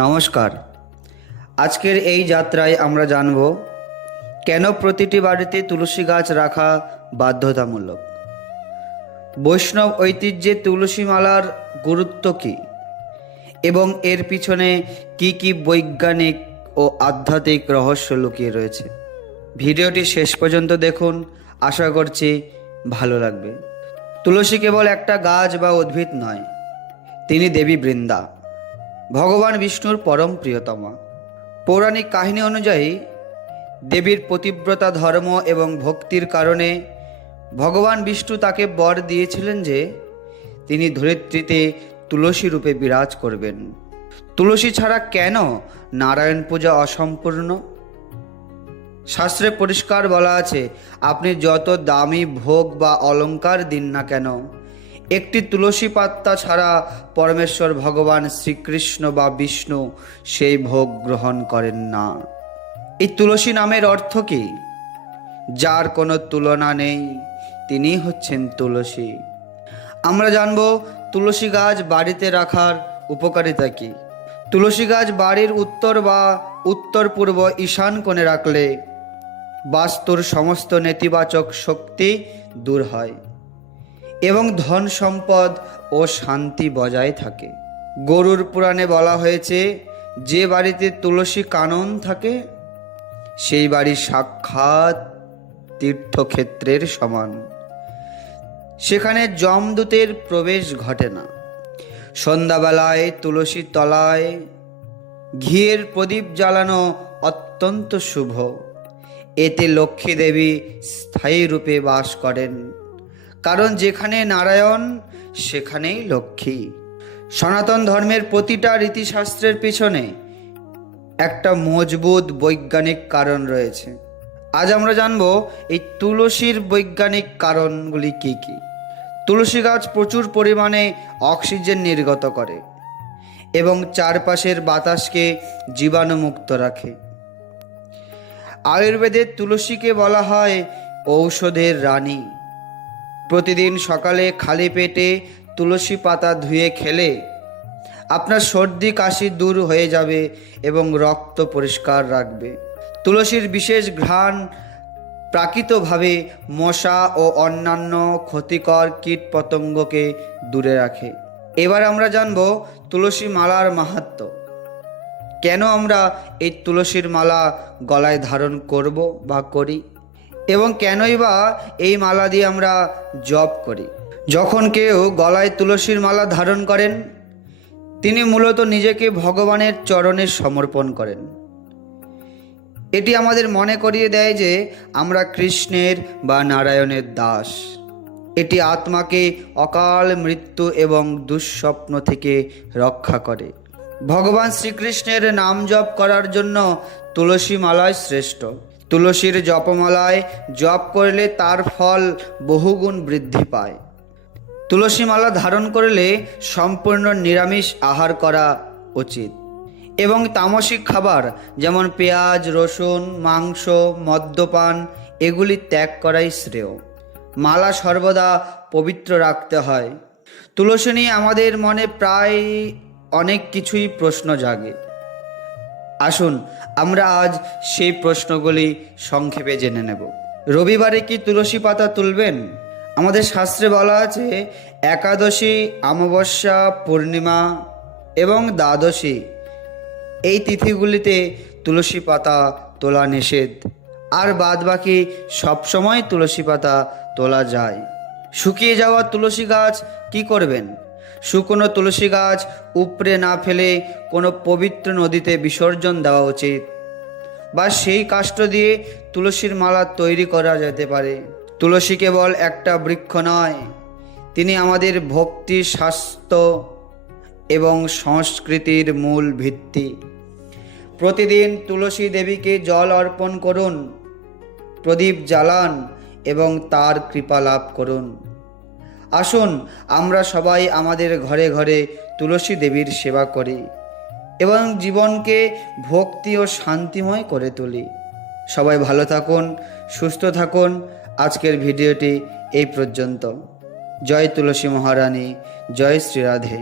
নমস্কার। আজকের এই যাত্রায় আমরা জানব কেন প্রতিটি বাড়িতে তুলসী গাছ রাখা বাধ্যতামূলক, বৈষ্ণব ঐতিহ্যে তুলসী মালার গুরুত্ব কী এবং এর পিছনে কি কি বৈজ্ঞানিক ও আধ্যাত্মিক রহস্য লুকিয়ে রয়েছে। ভিডিওটি শেষ পর্যন্ত দেখুন, আশা করছি ভালো লাগবে। তুলসী কেবল একটা গাছ বা উদ্ভিদ নয়, তিনি দেবী বৃন্দা, ভগবান বিষ্ণুর পরম প্রিয়তমা। পৌরাণিক কাহিনী অনুযায়ী দেবীর পতিব্রতা ধর্ম এবং ভক্তির কারণে ভগবান বিষ্ণু তাকে বর দিয়েছিলেন যে তিনি ধরিত্রীতে তুলসী রূপে বিরাজ করবেন। তুলসী ছাড়া কেন নারায়ণ পূজা অসম্পূর্ণ? শাস্ত্রে পরিষ্কার বলা আছে, আপনি যত দামি ভোগ বা অলংকার দিন না কেন, একটি তুলসী পাতা ছাড়া পরমেশ্বর ভগবান শ্রীকৃষ্ণ বা বিষ্ণু সেই ভোগ গ্রহণ করেন না। এই তুলসী নামের অর্থ কি? যার কোনো তুলনা নেই, তিনি হচ্ছেন তুলসী। আমরা জানব তুলসী গাছ বাড়িতে রাখার উপকারিতা কী। তুলসী গাছ বাড়ির উত্তর বা উত্তর পূর্ব ঈশান কোণে রাখলে বাস্তুর সমস্ত নেতিবাচক শক্তি দূর হয় এবং ধন সম্পদ ও শান্তি বজায় থাকে। গরুর পুরাণে বলা হয়েছে, যে বাড়িতে তুলসী কানন থাকে সেই বাড়ি সাক্ষাৎ তীর্থক্ষেত্রের সমান। সেখানে যমদূতের প্রবেশ ঘটে না। সন্ধ্যাবেলায় তুলসী তলায় ঘিয়ের প্রদীপ জ্বালানো অত্যন্ত শুভ। এতে লক্ষ্মী দেবী স্থায়ী রূপে বাস করেন, কারণ যেখানে নারায়ণ সেখানেই লক্ষ্মী। সনাতন ধর্মের প্রতিটা রীতিশাস্ত্রের পিছনে একটা মজবুত বৈজ্ঞানিক কারণ রয়েছে। আজ আমরা জানব এই তুলসীর বৈজ্ঞানিক কারণগুলি কি কি। তুলসী গাছ প্রচুর পরিমাণে অক্সিজেন নির্গত করে এবং চারপাশের বাতাসকে জীবাণুমুক্ত রাখে। আয়ুর্বেদে তুলসীকে বলা হয় ঔষধের রানী। প্রতিদিন সকালে খালি পেটে তুলসী পাতা ধুয়ে খেলে আপনার সর্দি কাশি দূর হয়ে যাবে এবং রক্ত পরিষ্কার রাখবে। তুলসীর বিশেষ ঘ্রাণ প্রাকৃতিকভাবে মশা ও অন্যান্য ক্ষতিকর কীট পতঙ্গকে দূরে রাখে। এবার আমরা জানব তুলসী মালার মাহাত্ম্য। কেন আমরা এই তুলসীর মালা গলায় ধারণ করব বা করি, এবং কেনই বা এই মালা দিয়ে আমরা জপ করি। যখন কেউ গলায় তুলসীর মালা ধারণ করেন, তিনি মূলত নিজেকে ভগবানের চরণে সমর্পণ করেন। এটি আমাদের মনে করিয়ে দেয় যে আমরা কৃষ্ণের বা নারায়ণের দাস। এটি আত্মাকে অকাল মৃত্যু এবং দুঃস্বপ্ন থেকে রক্ষা করে। ভগবান শ্রীকৃষ্ণের নাম জপ করার জন্য তুলসী মালাই শ্রেষ্ঠ। তুলসীর জপমালায় জপ করলে তার ফল বহুগুণ বৃদ্ধি পায়। তুলসী মালা ধারণ করলে সম্পূর্ণ নিরামিষ আহার করা উচিত এবং তামসিক খাবার যেমন পেঁয়াজ, রসুন, মাংস, মদ্যপান এগুলি ত্যাগ করাই শ্রেয়। মালা সর্বদা পবিত্র রাখতে হয়। তুলসী নিয়ে আমাদের মনে প্রায় অনেক কিছুই প্রশ্ন জাগে। আসুন আমরা আজ সেই প্রশ্নগুলি সংক্ষেপে জেনে নেব। রবিবারে কি তুলসী পাতা তুলবেন? আমাদের শাস্ত্রে বলা আছে, একাদশী, অমাবস্যা, পূর্ণিমা এবং দ্বাদশী এই তিথিগুলিতে তুলসী পাতা তোলা নিষেধ, আর বাদবাকি সবসময় তুলসী পাতা তোলা যায়। শুকিয়ে যাওয়া তুলসী গাছ কি করবেন? শুকনো তুলসী গাছ উপড়ে না ফেলে কোনো পবিত্র নদীতে বিসর্জন দেওয়া উচিত, বা সেই কাষ্ঠ দিয়ে তুলসীর মালা তৈরি করা যেতে পারে। তুলসী কেবল একটা বৃক্ষ নয়, তিনি আমাদের ভক্তি, স্বাস্থ্য এবং সংস্কৃতির মূল ভিত্তি। প্রতিদিন তুলসী দেবীকে জল অর্পণ করুন, প্রদীপ জ্বালান এবং তার কৃপা লাভ করুন। আসুন আমরা সবাই আমাদের ঘরে ঘরে তুলসী দেবীর সেবা করি এবং জীবনকে ভক্তি ও শান্তিময় করে তুলি। সবাই ভালো থাকুন, সুস্থ থাকুন। আজকের ভিডিওটি এই পর্যন্ত। জয় তুলসী মহারানী, জয় শ্রী রাধে।